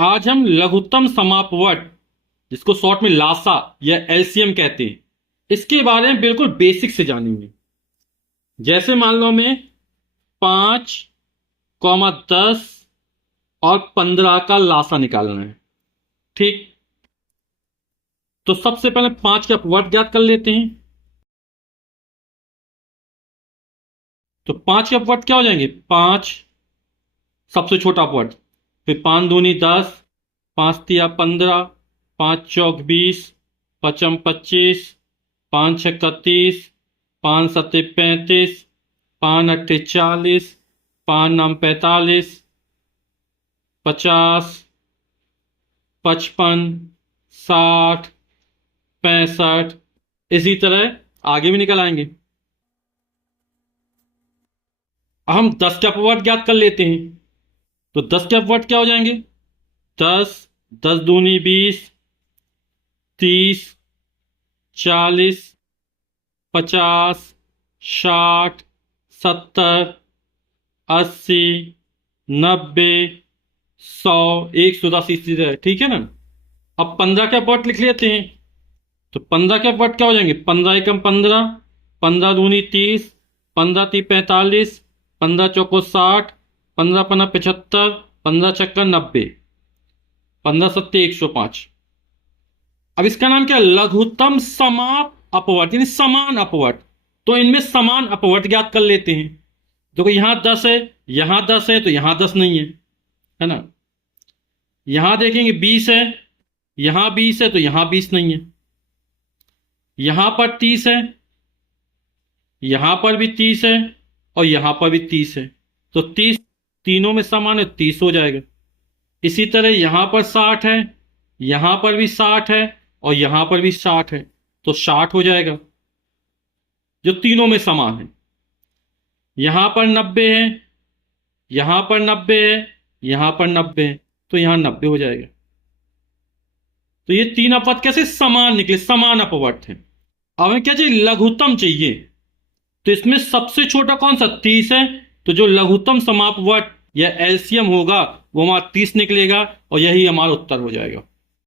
आज हम लघुत्तम समापवर्त, जिसको शॉर्ट में लासा या एलसीएम कहते हैं, इसके बारे में बिल्कुल बेसिक से जानेंगे। जैसे मान लो हमें 5, 10 और 15 का लासा निकालना है। ठीक, तो सबसे पहले 5 के अपवर्त ज्ञात कर लेते हैं। तो 5 के अपवर्त क्या हो जाएंगे? 5 सबसे छोटा अपवर्त, फिर 5 दूनी 10, 5 तिया 15, 5 चौक 20, 5 25, 5 छक्का 30, 5 सत्ते 35, 5 अट्ठे 40, 5 नाम 45, 50, 55, 60, 65, इसी तरह आगे भी निकल आएंगे। अब हम 10 के अपवर्त ज्ञात कर लेते हैं। तो 10 के अपवर्त क्या हो जाएंगे? 10, 10 दूनी 20, 30, 40, 50, 60, 70, 80, 90, 100, 180, इसी तरह। ठीक है ना? अब 15 के अपवर्त लिख लेते हैं। तो 15 के अपवर्त क्या हो जाएंगे? 15 एकम 15, 15 दूनी 30, 15 ती 45, 15 चौको 60, 15 पन्ना 75, 15 छक्का 90, 15 सत्ते 105। अब इसका नाम क्या है? लघुत्तम समाप अपवर्त, यानी समान अपवर्त। तो इनमें समान अपवर्त ज्ञात कर लेते हैं। देखो यहां 10 है, यहां 10 है, तो यहां 10 नहीं है ना? यहां देखेंगे 20 है, यहां 20 है, तो यहां 20 नहीं है। यहां पर 30 है, यहां पर भी 30 है, और यहां पर भी 30 है। तो 30 तीनों में समान है, 30 हो जाएगा। इसी तरह यहां पर 60 है, यहां पर भी 60 है, और यहां पर भी 60 है, तो 60 हो जाएगा, जो तीनों में समान है। यहां पर 90 है, यहां पर 90 है, यहां पर 90 है, तो यहां 90 हो जाएगा। तो ये तीन अपवर्त कैसे समान निकले? समान अपवर्त है। अब हमें क्या चाहिए? लघुत्तम चाहिए। तो इसमें सबसे छोटा कौन सा? 30 है। तो जो लघुत्तम समापवर्त या एलसीएम होगा वो हमारा 30 निकलेगा, और यही हमारा उत्तर हो जाएगा।